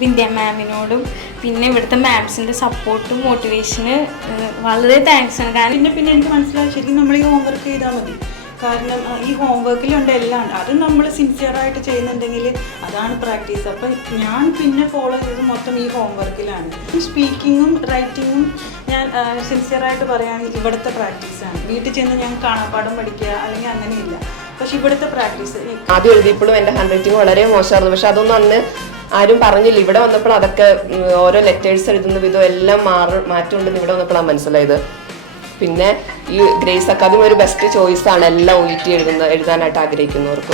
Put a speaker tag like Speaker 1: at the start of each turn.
Speaker 1: വിന്ധ്യ മാമിനോടും പിന്നെ ഇവിടുത്തെ മാംസിന്റെ സപ്പോർട്ടും മോട്ടിവേഷന് വളരെ താങ്ക്സ് ആണ്. കാരണം
Speaker 2: പിന്നെ പിന്നെ എനിക്ക് മനസ്സിലായി ശരിക്കും നമ്മൾ ഈ ഹോംവർക്ക് ചെയ്താൽ മതി. കാരണം ഈ ഹോംവർക്കിലുണ്ട് എല്ലാം അത് നമ്മൾ സിൻസിയറായിട്ട് ചെയ്യുന്നുണ്ടെങ്കിൽ അതാണ് പ്രാക്ടീസ് അപ്പം ഞാൻ പിന്നെ ഫോളോ ചെയ്തത് മൊത്തം ഈ ഹോംവർക്കിലാണ് സ്പീക്കിങ്ങും റൈറ്റിങ്ങും ഞാൻ സിൻസിയറായിട്ട് പറയുകയാണെങ്കിൽ ഇവിടുത്തെ പ്രാക്ടീസാണ് വീട്ടിൽ ചെന്ന് ഞാൻ കാണാപ്പാടം പഠിക്കുക അല്ലെങ്കിൽ അങ്ങനെയില്ല. പക്ഷെ ഇവിടുത്തെ പ്രാക്ടീസ്
Speaker 3: ആദ്യം എഴുതിയപ്പോഴും എന്റെ ഹാൻഡ് റൈറ്റിംഗ് വളരെ മോശമായിരുന്നു. പക്ഷെ അതൊന്നും അന്ന് ആരും പറഞ്ഞില്ല. ഇവിടെ വന്നപ്പോൾ അതൊക്കെ ഓരോ ലെറ്റേഴ്സ് എഴുതുന്ന വിധം എല്ലാം മാറി മാറ്റമുണ്ടെന്ന് ഇവിടെ വന്നപ്പോഴാണ് മനസ്സിലായത്. പിന്നെ ഈ ഗ്രേസ് അക്കാദമി ഒരു ബെസ്റ്റ് ചോയ്സ് ആണ് എല്ലാം ഊറ്റി എഴുതുന്ന എഴുതാനായിട്ട് ആഗ്രഹിക്കുന്നവർക്ക്.